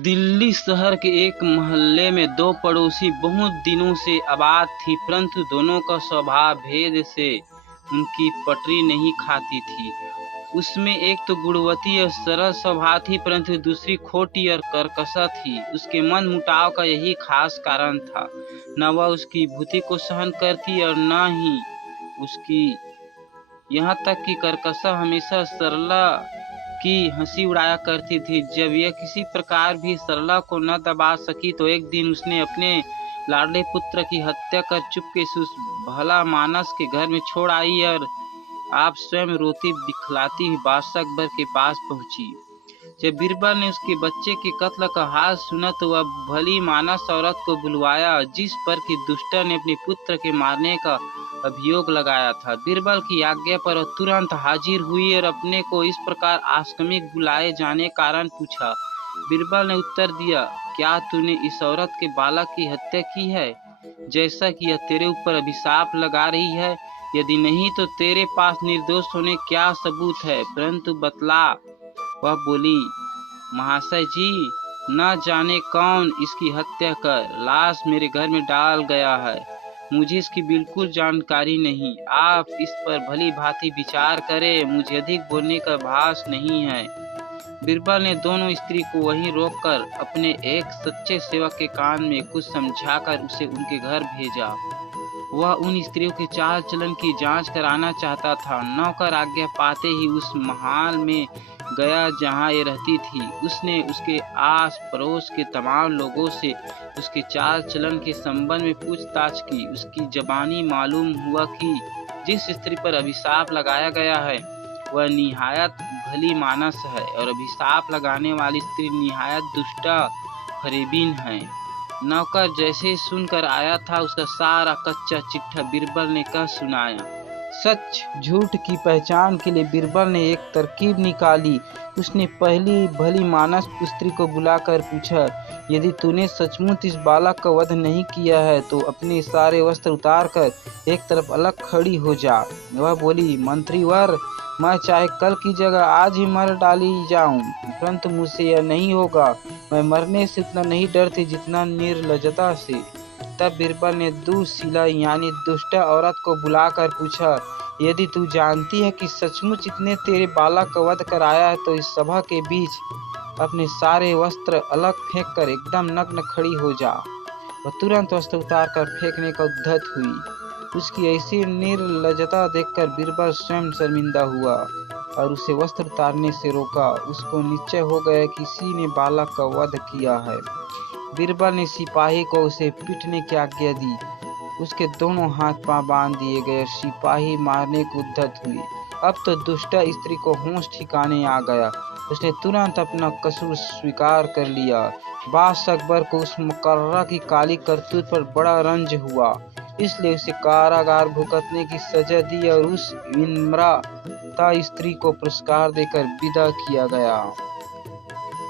दिल्ली शहर के एक मोहल्ले में दो पड़ोसी बहुत दिनों से आबाद थी, परंतु दोनों का स्वभाव भेद से उनकी पटरी नहीं खाती थी। उसमें एक तो गुणवती और सरल स्वभाव थी, परंतु दूसरी खोटी और कर्कशा थी। उसके मन मुटाव का यही खास कारण था। न वह उसकी बुद्धि को सहन करती और न ही उसकी, यहाँ तक कि कर्कशा हमेशा सरला की हंसी उड़ाया करती थी। जब यह किसी प्रकार भी सरला को न दबा सकी तो एक दिन उसने अपने लाडले पुत्र की हत्या कर चुपके से उस भला मानस के घर में छोड़ आई और आप स्वयं रोती बिखलाती हुई बादशाह अकबर के पास पहुंची। जब बीरबल ने उसके बच्चे के कत्ल का हाल सुना तो वह भली मानस औरत को बुलवाया, जिस पर कि दुष्टा ने अपने पुत्र के मारने का अभियोग लगाया था। बीरबल की आज्ञा पर वह तुरंत हाजिर हुई और अपने को इस प्रकार आकस्मिक बुलाए जाने कारण पूछा। बीरबल ने उत्तर दिया, क्या तूने इस औरत के बालक की हत्या की है, जैसा कि यह तेरे ऊपर अभिशाप लगा रही है? यदि नहीं तो तेरे पास निर्दोष होने क्या सबूत है? परंतु बतला। वह बोली, महाशय जी, न जाने कौन इसकी हत्या कर लाश मेरे घर में डाल गया है। मुझे इसकी बिल्कुल जानकारी नहीं। आप इस पर भली भांति विचार करें, मुझे अधिक बोलने का भास नहीं है। बीरबल ने दोनों स्त्री को वहीं रोककर अपने एक सच्चे सेवक के कान में कुछ समझाकर उसे उनके घर भेजा। वह उन स्त्रियों के चाल चलन की जांच कराना चाहता था। नौकर आज्ञा पाते ही उस महल में गया जहां ये रहती थी। उसने उसके आस पड़ोस के तमाम लोगों से उसके चाल चलन के संबंध में पूछताछ की। उसकी जबानी मालूम हुआ कि जिस स्त्री पर अभिशाप लगाया गया है वह निहायत भली मानस है और अभिशाप लगाने वाली स्त्री निहायत दुष्टा फरेबीन है। नौकर जैसे सुनकर आया था उसका सारा कच्चा चिट्ठा बीरबल ने कह सुनाया। सच झूठ की पहचान के लिए बीरबल ने एक तरकीब निकाली। उसने पहली भली मानस स्त्री को बुलाकर पूछा, यदि तूने सचमुच इस बालक का वध नहीं किया है तो अपने सारे वस्त्र उतार कर एक तरफ अलग खड़ी हो जा। वह बोली, मंत्रीवर, मैं चाहे कल की जगह आज ही मर डाली जाऊं, परंतु मुझसे यह नहीं होगा। मैं मरने से उतना नहीं डरती जितना निर्लजता से। तब बीरबल ने दुःशिला यानी दुष्टा औरत को बुलाकर पूछा, यदि तू जानती है कि सचमुच इतने तेरे बालक का वध कराया है तो इस सभा के बीच अपने सारे वस्त्र अलग फेंक कर एकदम नग्न खड़ी हो जा। वह तुरंत वस्त्र उतार कर फेंकने का उद्यत हुई। उसकी ऐसी निर्लजता देखकर बीरबल स्वयं शर्मिंदा हुआ और उसे वस्त्र उतारने से रोका। उसको निश्चय हो गया कि किसी ने बालक का वध किया है। बीरबल ने सिपाही को उसे पीटने की आज्ञा दी। उसके दोनों हाथ पांव बांध दिए गए और सिपाही मारने को उद्यत हुई। अब तो दुष्टा स्त्री को होश ठिकाने आ गया। उसने तुरंत अपना कसूर स्वीकार कर लिया। बादशाह अकबर को उस मुकर्रा की काली करतूत पर बड़ा रंज हुआ, इसलिए उसे कारागार भुगतने की सजा दी और उस विनम्रा स्त्री को पुरस्कार देकर विदा किया गया।